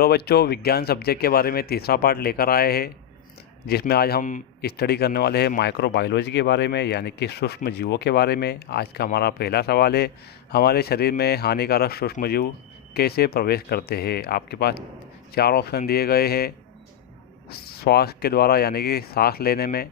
तो बच्चों, विज्ञान सब्जेक्ट के बारे में तीसरा पार्ट लेकर आए हैं, जिसमें आज हम स्टडी करने वाले हैं माइक्रोबायोलॉजी के बारे में, यानी कि सूक्ष्म जीवों के बारे में। आज का हमारा पहला सवाल है, हमारे शरीर में हानिकारक सूक्ष्म जीव कैसे प्रवेश करते हैं। आपके पास 4 ऑप्शन दिए गए हैं। श्वास के द्वारा, यानी कि सांस लेने में,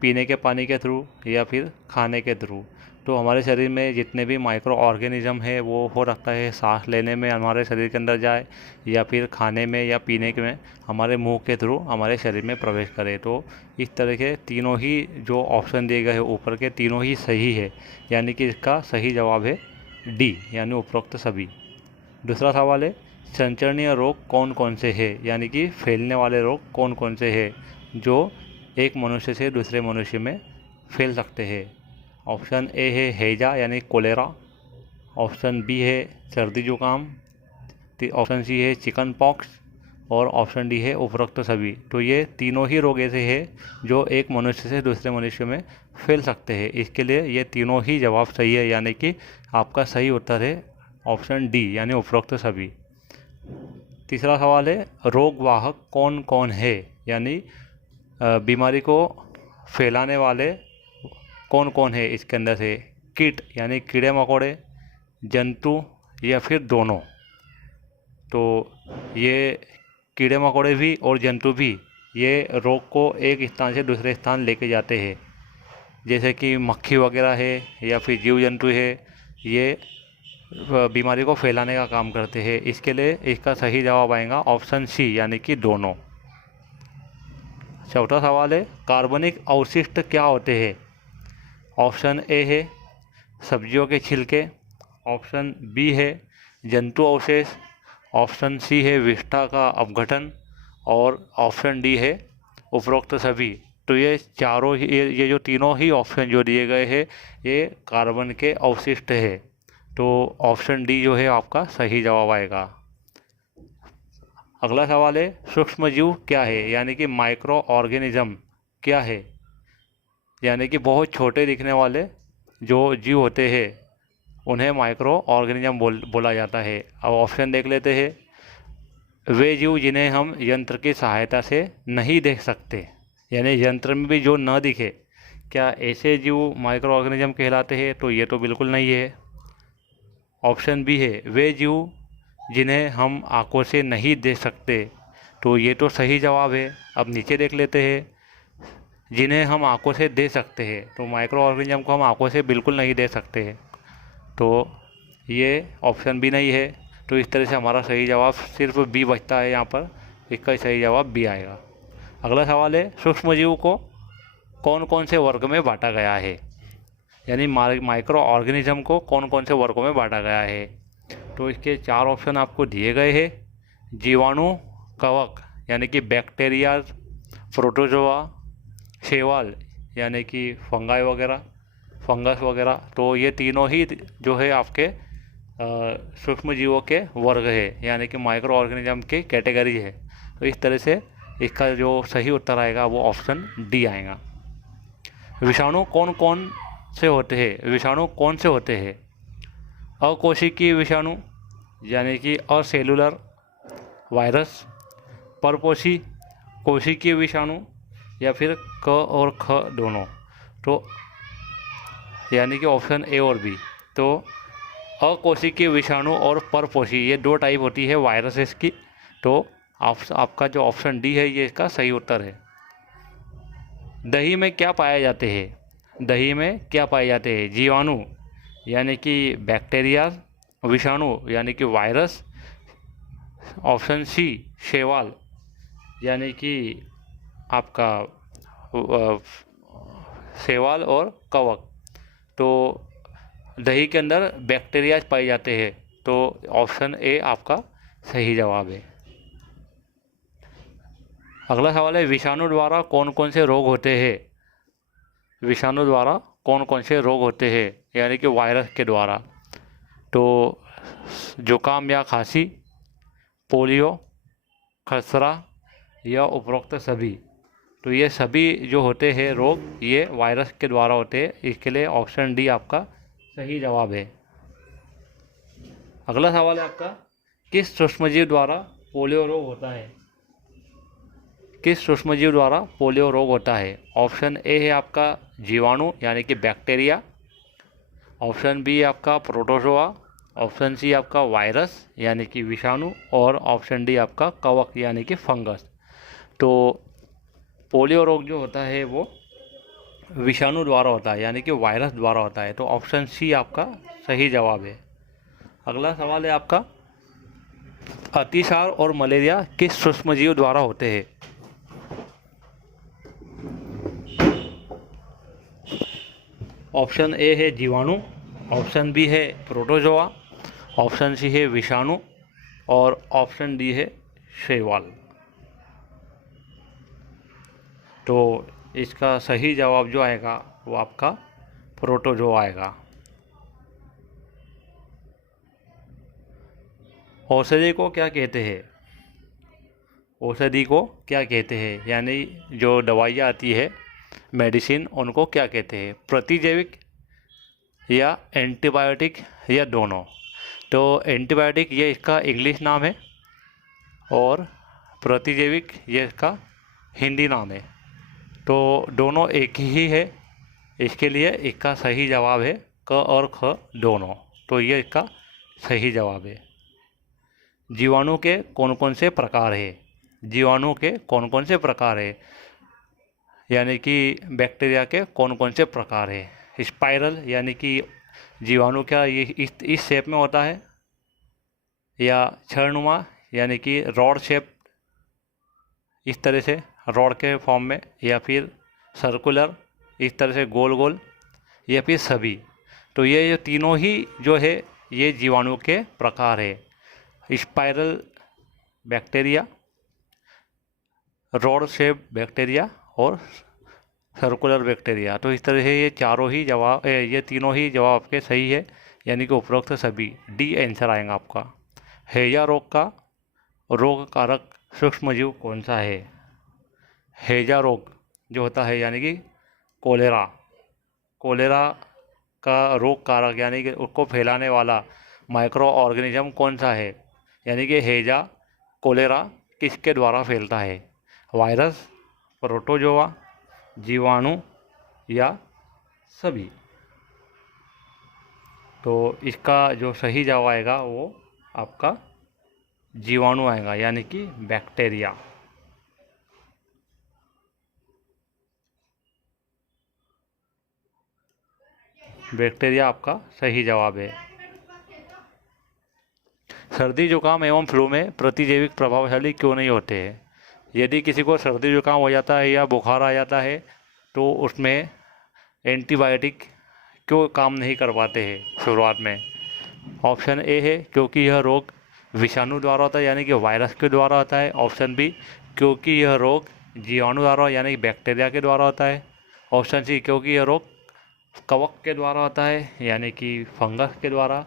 पीने के पानी के थ्रू, या फिर खाने के थ्रू। तो हमारे शरीर में जितने भी माइक्रो ऑर्गेनिज्म है वो हो सकता है सांस लेने में हमारे शरीर के अंदर जाए, या फिर खाने में या पीने के में हमारे मुंह के थ्रू हमारे शरीर में प्रवेश करे। तो इस तरह के तीनों ही जो ऑप्शन दिए गए हैं ऊपर के, तीनों ही सही है, यानी कि इसका सही जवाब है डी, यानी उपरोक्त सभी। दूसरा सवाल है, संचरणीय रोग कौन कौन से हैं, यानी कि फैलने वाले रोग कौन कौन से हैं जो एक मनुष्य से दूसरे मनुष्य में फैल सकते हैं। ऑप्शन ए है हैजा, यानी कोलेरा। ऑप्शन बी है सर्दी जुकाम। ऑप्शन सी है चिकन पॉक्स। और ऑप्शन डी है उपरोक्त सभी। तो ये तीनों ही रोग ऐसे हैं जो एक मनुष्य से दूसरे मनुष्य में फैल सकते हैं। इसके लिए ये तीनों ही जवाब सही है, यानी कि आपका सही उत्तर है ऑप्शन डी, यानी उपरोक्त सभी। तीसरा सवाल है, रोग वाहक कौन कौन है, यानी बीमारी को फैलाने वाले कौन कौन है इसके अंदर से। कीट, यानी कीड़े मकोड़े, जंतु, या फिर दोनों। तो ये कीड़े मकोड़े भी और जंतु भी ये रोग को एक स्थान से दूसरे स्थान लेके जाते हैं। जैसे कि मक्खी वगैरह है या फिर जीव जंतु है, ये बीमारी को फैलाने का काम करते हैं। इसके लिए इसका सही जवाब आएगा ऑप्शन सी, यानी कि दोनों। चौथा सवाल है, कार्बनिक अवशिष्ट क्या होते हैं। ऑप्शन ए है सब्जियों के छिलके। ऑप्शन बी है जंतु अवशेष। ऑप्शन सी है विष्ठा का अपघटन। और ऑप्शन डी है उपरोक्त सभी। तो ये चारों ही, ये जो तीनों ही ऑप्शन जो दिए गए हैं ये कार्बन के अवशिष्ट है। तो ऑप्शन डी जो है आपका सही जवाब आएगा। अगला सवाल है, सूक्ष्म जीव क्या है, यानी कि माइक्रो ऑर्गेनिज्म क्या है। यानी कि बहुत छोटे दिखने वाले जो जीव होते हैं उन्हें माइक्रो ऑर्गेनिज्म बोला जाता है। अब ऑप्शन देख लेते हैं। वे जीव जिन्हें हम यंत्र की सहायता से नहीं देख सकते, यानी यंत्र में भी जो न दिखे, क्या ऐसे जीव माइक्रो ऑर्गेनिज्म कहलाते हैं। तो ये तो बिल्कुल नहीं है। ऑप्शन बी है वे जीव जिन्हें हम आंखों से नहीं देख सकते। तो ये तो सही जवाब है। अब नीचे देख लेते हैं, जिन्हें हम आंखों से देख सकते हैं। तो माइक्रो ऑर्गेनिज्म को हम आंखों से बिल्कुल नहीं देख सकते हैं, तो ये ऑप्शन भी नहीं है। तो इस तरह से हमारा सही जवाब सिर्फ बी बचता है यहाँ पर। इसका सही जवाब बी आएगा। अगला सवाल है, सूक्ष्म जीव को कौन कौन से वर्ग में बांटा गया है, यानी माइक्रो ऑर्गेनिज्म को कौन कौन से वर्गों में बांटा गया है। तो इसके 4 ऑप्शन आपको दिए गए हैं। जीवाणु, कवक, यानी कि बैक्टीरिया, प्रोटोजोआ, शैवाल, यानी कि फंगाई वगैरह, फंगस वगैरह। तो ये तीनों ही जो है आपके सूक्ष्म जीवों के वर्ग है, यानी कि माइक्रो ऑर्गेनिज्म की कैटेगरी है। तो इस तरह से इसका जो सही उत्तर आएगा वो ऑप्शन डी आएगा। विषाणु कौन कौन से होते हैं, विषाणु कौन से होते हैं। अकोशिकीय विषाणु, यानी कि असेलुलर वायरस, परपोषी कोशिकीय विषाणु, या फिर क और ख दोनों। तो यानी कि ऑप्शन ए और बी। तो अकोशिकीय विषाणु और परपोषी ये 2 टाइप होती है वायरसेस की। तो आपका जो ऑप्शन डी है ये इसका सही उत्तर है। दही में क्या पाए जाते हैं, दही में क्या पाए जाते हैं। जीवाणु, यानी कि बैक्टीरिया, विषाणु, यानी कि वायरस। ऑप्शन सी शैवाल, यानी कि आपका शैवाल और कवक। तो दही के अंदर बैक्टीरिया पाए जाते हैं। तो ऑप्शन ए आपका सही जवाब है। अगला सवाल है, विषाणु द्वारा कौन कौन से रोग होते हैं। विषाणु द्वारा कौन कौन से रोग होते हैं, यानी कि वायरस के द्वारा। तो जुकाम या खांसी, पोलियो, खसरा, या उपरोक्त सभी। तो ये सभी जो होते हैं रोग ये वायरस के द्वारा होते हैं। इसके लिए ऑप्शन डी आपका सही जवाब है। अगला सवाल है आपका, किस सूक्ष्मजीव द्वारा पोलियो रोग होता है? किस सूक्ष्मजीव द्वारा पोलियो रोग होता है? ऑप्शन ए है आपका जीवाणु यानी कि बैक्टीरिया, ऑप्शन बी है आपका प्रोटोजोआ, ऑप्शन सी आपका वायरस यानी कि विषाणु, और ऑप्शन डी आपका कवक यानी कि फंगस। तो पोलियो रोग जो होता है वो विषाणु द्वारा होता है यानी कि वायरस द्वारा होता है। तो ऑप्शन सी आपका सही जवाब है। अगला सवाल है आपका, अतिसार और मलेरिया किस सूक्ष्मजीव द्वारा होते हैं? ऑप्शन ए है जीवाणु, ऑप्शन बी है प्रोटोजोआ, ऑप्शन सी है विषाणु, और ऑप्शन डी है शैवाल। तो इसका सही जवाब जो आएगा वो आपका प्रोटोजोआ आएगा। औषधि को क्या कहते हैं? औषधि को क्या कहते हैं यानी जो दवाइयाँ आती है, मेडिसिन, उनको क्या कहते हैं? प्रतिजैविक या एंटीबायोटिक या दोनों? तो एंटीबायोटिक ये इसका इंग्लिश नाम है और प्रतिजैविक ये इसका हिंदी नाम है। तो दोनों एक ही है, इसके लिए इसका सही जवाब है क और ख दोनों। तो ये इसका सही जवाब है। जीवाणु के कौन कौन से प्रकार है? जीवाणु के कौन कौन से प्रकार है यानी कि बैक्टीरिया के कौन कौन से प्रकार है? स्पाइरल यानी कि जीवाणु क्या ये इस शेप में होता है, या क्षणनुमा यानी कि रॉड शेप, इस तरह से रॉड के फॉर्म में, या फिर सर्कुलर इस तरह से गोल गोल, या फिर सभी। तो ये तीनों ही जो है ये जीवाणु के प्रकार है। Spiral bacteria, rod shape bacteria और सर्कुलर बैक्टीरिया। तो इस तरह से ये चारों ही जवाब, ये तीनों ही जवाब आपके सही है यानी कि उपरोक्त सभी, डी आंसर आएगा आपका। हैजा रोग का रोग कारक सूक्ष्मजीव कौन सा है? हैजा रोग जो होता है यानी कि कोलेरा, कोलेरा का रोग कारक यानी कि उसको फैलाने वाला माइक्रो ऑर्गेनिज्म कौन सा है? यानी कि हैजा कोलेरा किसके द्वारा फैलता है? वायरस, प्रोटोजोआ, जीवाणु या सभी? तो इसका जो सही जवाब आएगा वो आपका जीवाणु आएगा यानी कि बैक्टीरिया। बैक्टीरिया आपका सही जवाब है। सर्दी जुकाम एवं फ्लू में प्रतिजैविक प्रभावशाली क्यों नहीं होते हैं? यदि किसी को सर्दी जुकाम हो जाता है या बुखार आ जाता है तो उसमें एंटीबायोटिक क्यों काम नहीं कर पाते हैं शुरुआत में? ऑप्शन ए है क्योंकि यह रोग विषाणु द्वारा होता है यानी कि वायरस के द्वारा होता है। ऑप्शन बी क्योंकि यह रोग जीवाणु द्वारा यानी कि बैक्टीरिया के द्वारा होता है। ऑप्शन सी क्योंकि यह रोग कवक के द्वारा होता है यानी कि फंगस के द्वारा।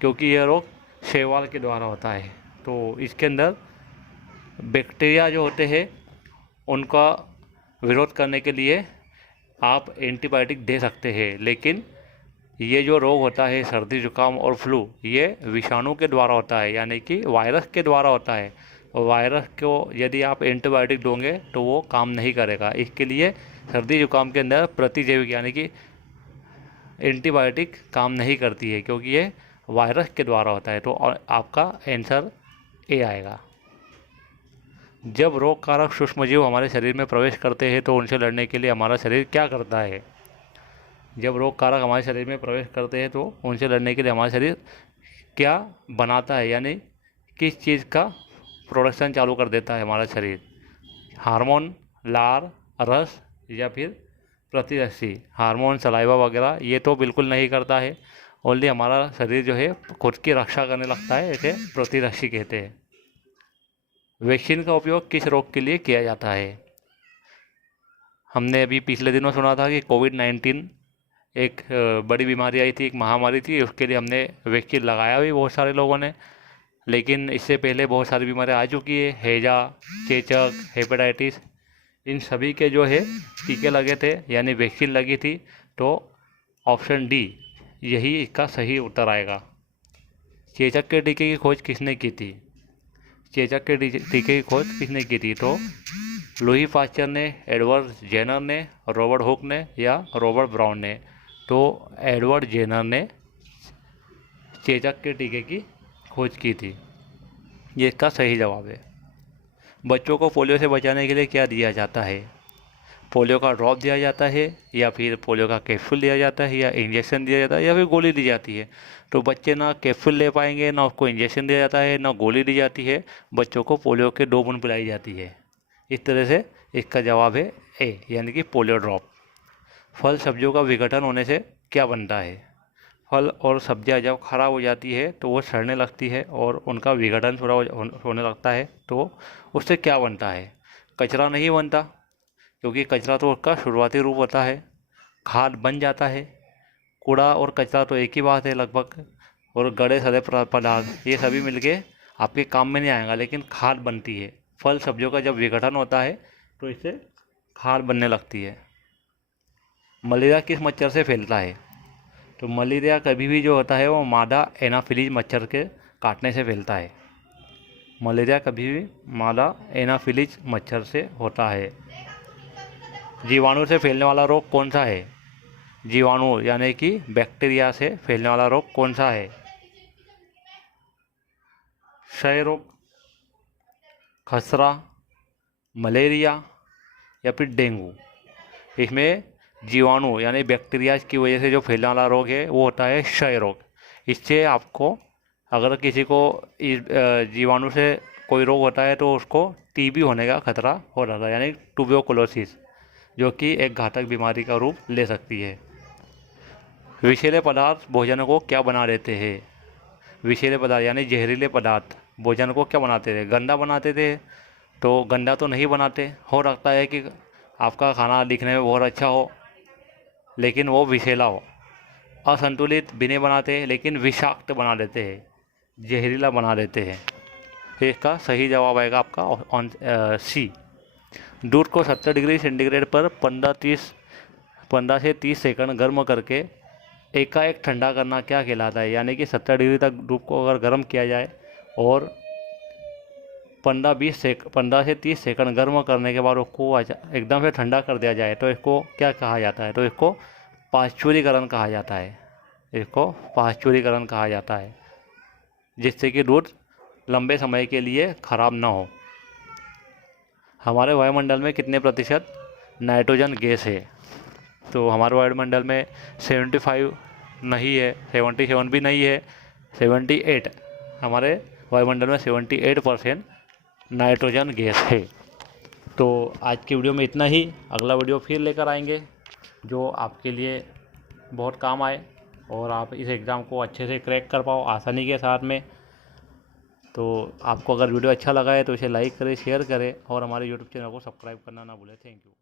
क्योंकि यह रोग शैवाल के द्वारा होता है। तो इसके अंदर बैक्टीरिया जो होते हैं उनका विरोध करने के लिए आप एंटीबायोटिक दे सकते हैं, लेकिन ये जो रोग होता है सर्दी जुकाम और फ्लू ये विषाणु के द्वारा होता है यानी कि वायरस के द्वारा होता है। और वायरस को यदि आप एंटीबायोटिक दोगे तो वो काम नहीं करेगा। इसके लिए सर्दी जुकाम के अंदर प्रतिजैविक यानी कि एंटीबायोटिक काम नहीं करती है क्योंकि ये वायरस के द्वारा होता है। तो आपका आंसर ए आएगा। जब रोग कारक सूक्ष्मजीव हमारे शरीर में प्रवेश करते हैं तो उनसे लड़ने के लिए हमारा शरीर क्या करता है? जब रोग कारक हमारे शरीर में प्रवेश करते हैं तो उनसे लड़ने के लिए हमारा शरीर क्या बनाता है यानी किस चीज़ का प्रोडक्शन चालू कर देता है हमारा शरीर? हार्मोन, लार, रस या फिर प्रतिरक्षी? हार्मोन, सलाइवा वगैरह ये तो बिल्कुल नहीं करता है। ओनली हमारा शरीर जो है खुद की रक्षा करने लगता है, इसे प्रतिरक्षी कहते हैं। वैक्सीन का उपयोग किस रोग के लिए किया जाता है? हमने अभी पिछले दिनों सुना था कि कोविड-19 एक बड़ी बीमारी आई थी, एक महामारी थी, उसके लिए हमने वैक्सीन लगाया भी बहुत सारे लोगों ने। लेकिन इससे पहले बहुत सारी बीमारियाँ आ चुकी है, हैजा, चेचक, हेपेटाइटिस, इन सभी के जो है टीके लगे थे यानी वैक्सीन लगी थी। तो ऑप्शन डी यही इसका सही उत्तर आएगा। चेचक के टीके की खोज किसने की थी? चेचक के टीके की खोज किसने की थी? तो लुई पास्चर ने, एडवर्ड जेनर ने, रॉबर्ट हुक ने या रॉबर्ट ब्राउन ने? तो एडवर्ड जेनर ने चेचक के टीके की खोज की थी। ये इसका सही जवाब है। बच्चों को पोलियो से बचाने के लिए क्या दिया जाता है? पोलियो का ड्रॉप दिया जाता है, या फिर पोलियो का कैप्सूल दिया जाता है, या इंजेक्शन दिया जाता है, या फिर गोली दी जाती है? तो बच्चे ना कैप्सूल ले पाएंगे, ना उसको इंजेक्शन दिया जाता है, ना गोली दी जाती है। बच्चों को पोलियो के 2 बूंद पिलाई जाती है। इस तरह से इसका जवाब है ए, यानी कि पोलियो ड्रॉप। फल सब्जियों का विघटन होने से क्या बनता है? फल और सब्जियां जब खराब हो जाती है तो वो सड़ने लगती है और उनका विघटन थोड़ा होने लगता है, तो उससे क्या बनता है? कचरा नहीं बनता, क्योंकि कचरा तो उसका शुरुआती रूप होता है। खाद बन जाता है। कूड़ा और कचरा तो एक ही बात है लगभग। और गड़े सड़े पदार्थ, ये सभी मिलके आपके काम में नहीं आएगा, लेकिन खाद बनती है। फल सब्जियों का जब विघटन होता है तो इससे खाद बनने लगती है। मलेरिया किस मच्छर से फैलता है? तो मलेरिया कभी भी जो होता है वो मादा एनाफिलीज मच्छर के काटने से फैलता है। मलेरिया कभी भी मादा एनाफिलीज मच्छर से होता है। जीवाणु से फैलने वाला रोग कौन सा है? जीवाणु यानी कि बैक्टीरिया से फैलने वाला रोग कौन सा है? क्षय रोग, खसरा, मलेरिया या फिर डेंगू? इसमें जीवाणु यानी बैक्टीरिया की वजह से जो फैलने वाला रोग है वो होता है क्षय रोग। इससे आपको, अगर किसी को इस जीवाणु से कोई रोग होता है तो उसको टीबी होने का खतरा हो जाता है, यानी ट्यूबरकुलोसिस, जो कि एक घातक बीमारी का रूप ले सकती है। विषैले पदार्थ भोजन को क्या बना देते हैं? विषैले पदार्थ यानी जहरीले पदार्थ भोजन को क्या बनाते थे? गंदा बनाते थे? तो गंदा तो नहीं बनाते। हो सकता है कि आपका खाना दिखने में बहुत अच्छा हो लेकिन वो विषैला हो। असंतुलित भी नहीं बनाते, लेकिन विषाक्त बना देते हैं, जहरीला बना देते हैं। तो इसका सही जवाब आएगा आपका सी। दूध को 70 डिग्री सेंटीग्रेड पर 15 से 30 सेकंड गर्म करके एकाएक ठंडा करना क्या कहलाता है? यानी कि 70 डिग्री तक दूध को अगर गर्म किया जाए और 15 से 30 सेकंड गर्म करने के बाद उसको एकदम से ठंडा कर दिया जाए तो इसको क्या कहा जाता है? तो इसको पाश्चुरीकरण कहा जाता है। इसको पाश्चुरीकरण कहा जाता है, जिससे कि दूध लंबे समय के लिए ख़राब ना हो। हमारे वायुमंडल में कितने प्रतिशत नाइट्रोजन गैस है? तो हमारे वायुमंडल में 75 नहीं है, 77 भी नहीं है, 78। हमारे वायुमंडल में 78% नाइट्रोजन गैस है। तो आज की वीडियो में इतना ही। अगला वीडियो फिर लेकर आएंगे जो आपके लिए बहुत काम आए और आप इस एग्ज़ाम को अच्छे से क्रैक कर पाओ आसानी के साथ में। तो आपको अगर वीडियो अच्छा लगा है तो इसे लाइक करें, शेयर करें और हमारे यूट्यूब चैनल को सब्सक्राइब करना ना भूलें। Thank you.